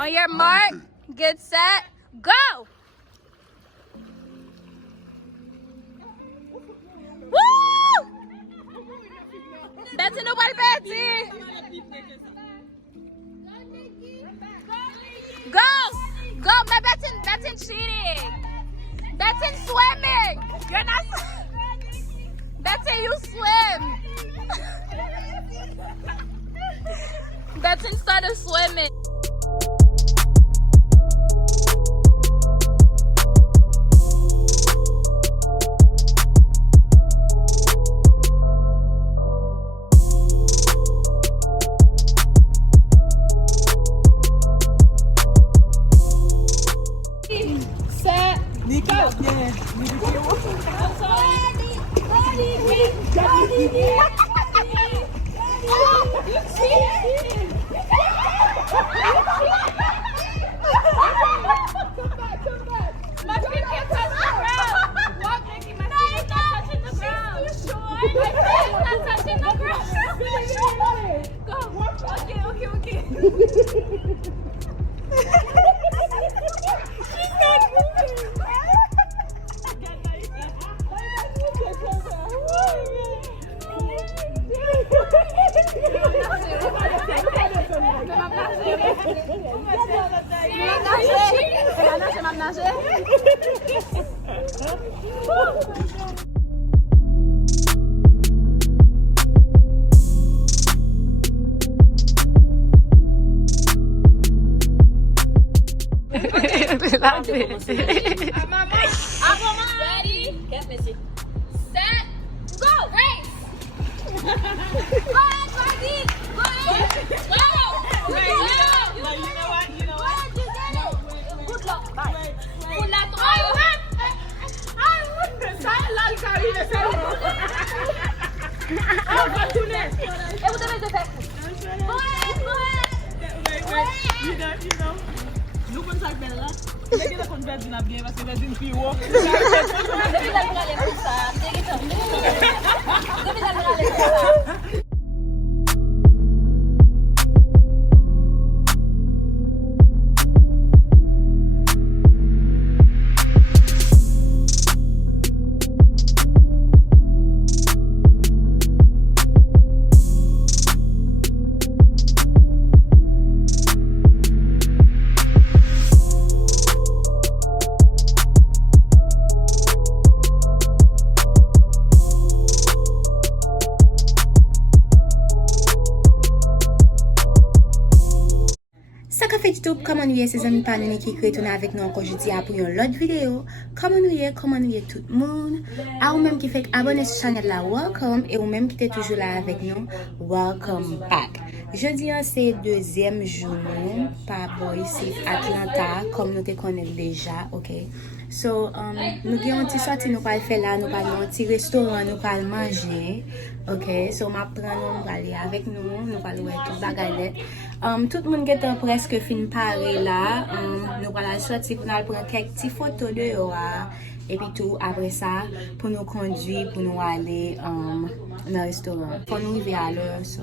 On your mark, get set, go! Woo! Betty, nobody Betty! Go! Go! Betty cheating! Betty swimming! You're not... Betty, you swim! Betty started swimming. Ready? Get Missy. Set. Go. Race. Go ahead, Marty. Go ahead. Go. Right. Go. No, you know what? You know what? Go ahead, you get it. Good luck. Bye. Good luck. Vous devez de faire. Go ahead. Go ahead. You know. Nous comme ça belle là. Mais qu'elle a qu'on va dire bien parce que va dire puis wo. Comment nous y est, ces amis par Nicky qui retourne avec nous encore jeudi pour une autre vidéo. Comment nous y est tout le monde. À vous même qui fait abonner sur la chaîne là, welcome. Et vous même qui êtes toujours là avec nous, welcome back. Jeudi, c'est deuxième jour par boy ici Atlanta, comme nous te connaissons déjà, ok. So, nous avons un petit sorti, nous allons faire là, nous allons un petit restaurant, nous allons manger, ok. So, ma prend nous aller avec nous, nous allons voir tout bagalette. Tout le monde qui est presque fin paré là, nous allons sortir pour nous prendre quelques petites photos dehors. Et puis tout, après ça, pour nous conduire, pour nous aller dans le restaurant. Pour nous arriver à l'heure, so.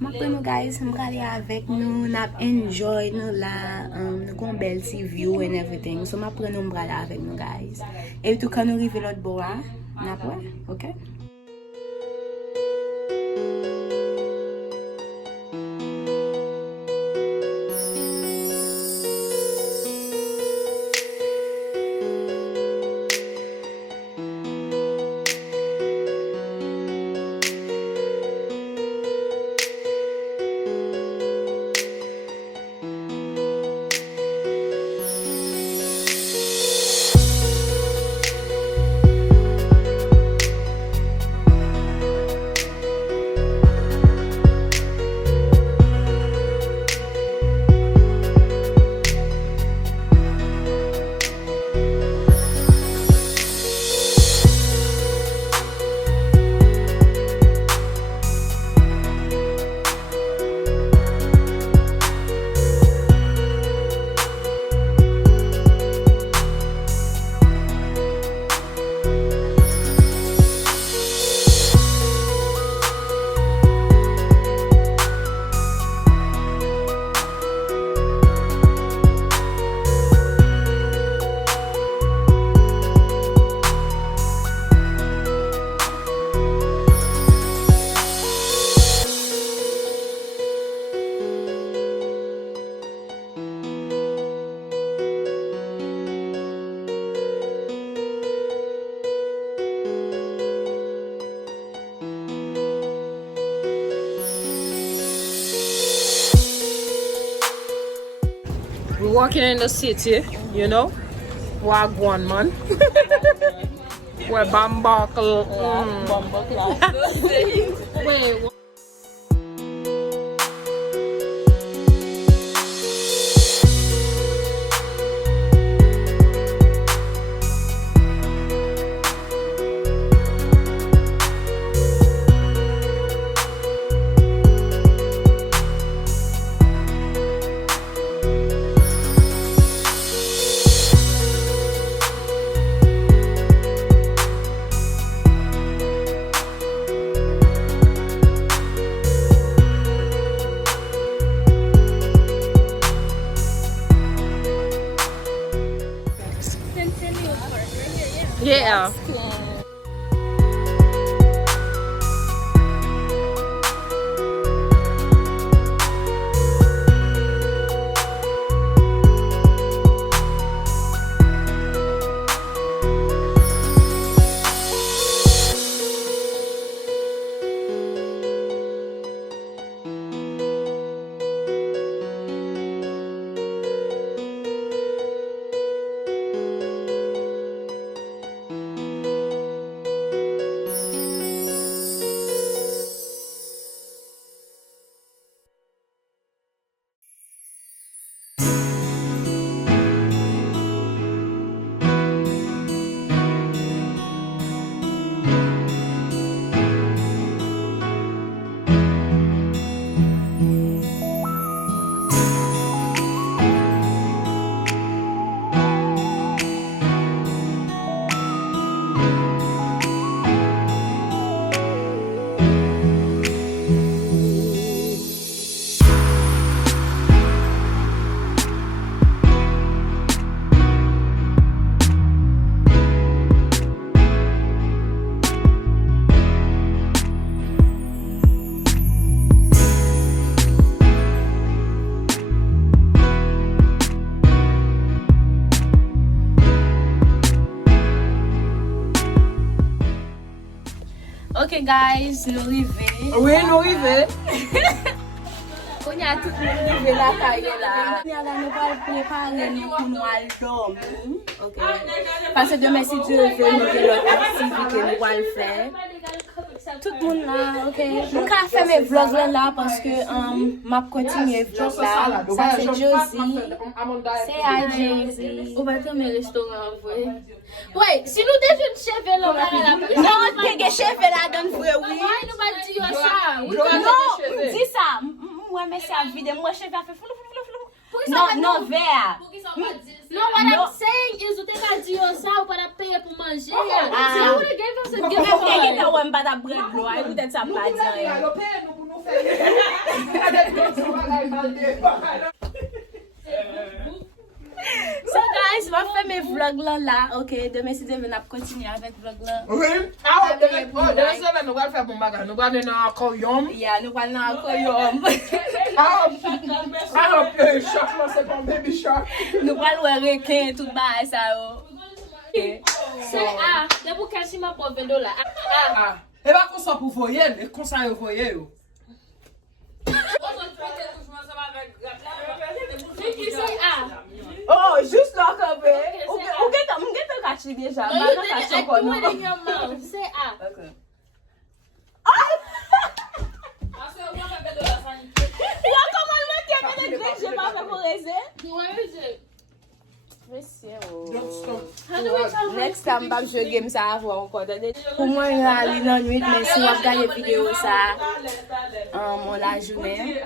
Après nous guys, nous aller avec nous, nous enjoy nous là, nous avons une belle view and everything. So après nous aller avec nous guys. Et tout quand nous arrivons l'autre bord, nous après, ok? We're walking in the city, you know. Wagwan, man. We're bambuckle. Wait. Yeah. Ok guys, nou rive. Oui, nou rive. Kounya tout moun rive la kaye la. Kounya la nou pal prepare nou pou nou al dormi. Ok. Pase demen si Dieu veut nou gen lot aktivite nou al fè. Tout moun la, ok. Mou ka fè mè vlog la paske map kontinye vlog la. Sa se Josie. Say hi Josie. Ou ba te mè restaurant vwe? Ouais, si nou dejen cheve lò la la prison. Non, tege cheve la don vwe, oui. Why nou ba di yo sa? Non, di sa. Mwen mè se a vide, mwen cheve a fè flou. Non, ver. No, what I'm saying is, ou te ka di yo sa, ou pa da paye pou manje. Si ou de gen fè se Mwen gen ta wè mpa da bread blo, ay peut-être sa pa di an. Yo paye nou pou nou fè. So guys, mwen fè mè vlog la, ok, demè si devè nap kontinye avèk vlog la. Oui. Deme se nou wal fè pou mbaga, nou wal nan akoyom. Ya, nou wal nan akoyom. Shark lan se pon baby shark. Nou wal wè reken, tout ba a sa yo. Se a, de pou kashi ma pou $20. E ba kon sa pou voyen, e kon sa yo voyen yo. Nicky say a. Oh, just lock up eh. Ou get a kachi deja. No, you didn't. I do it in your mouth. Say a. Okay. Yo, koman mwen te mè de greje pa fè pwogrese? Where is it? Merci. How do we tell Next time bab jwe game sa avwa anko. Pou mwen yon ali nan nwit, men si wap gade video sa on la jounen.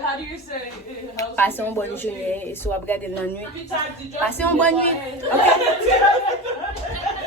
Pase yon bon jounen, si wap gade nan nwit. Pase yon bon nwit. Ok?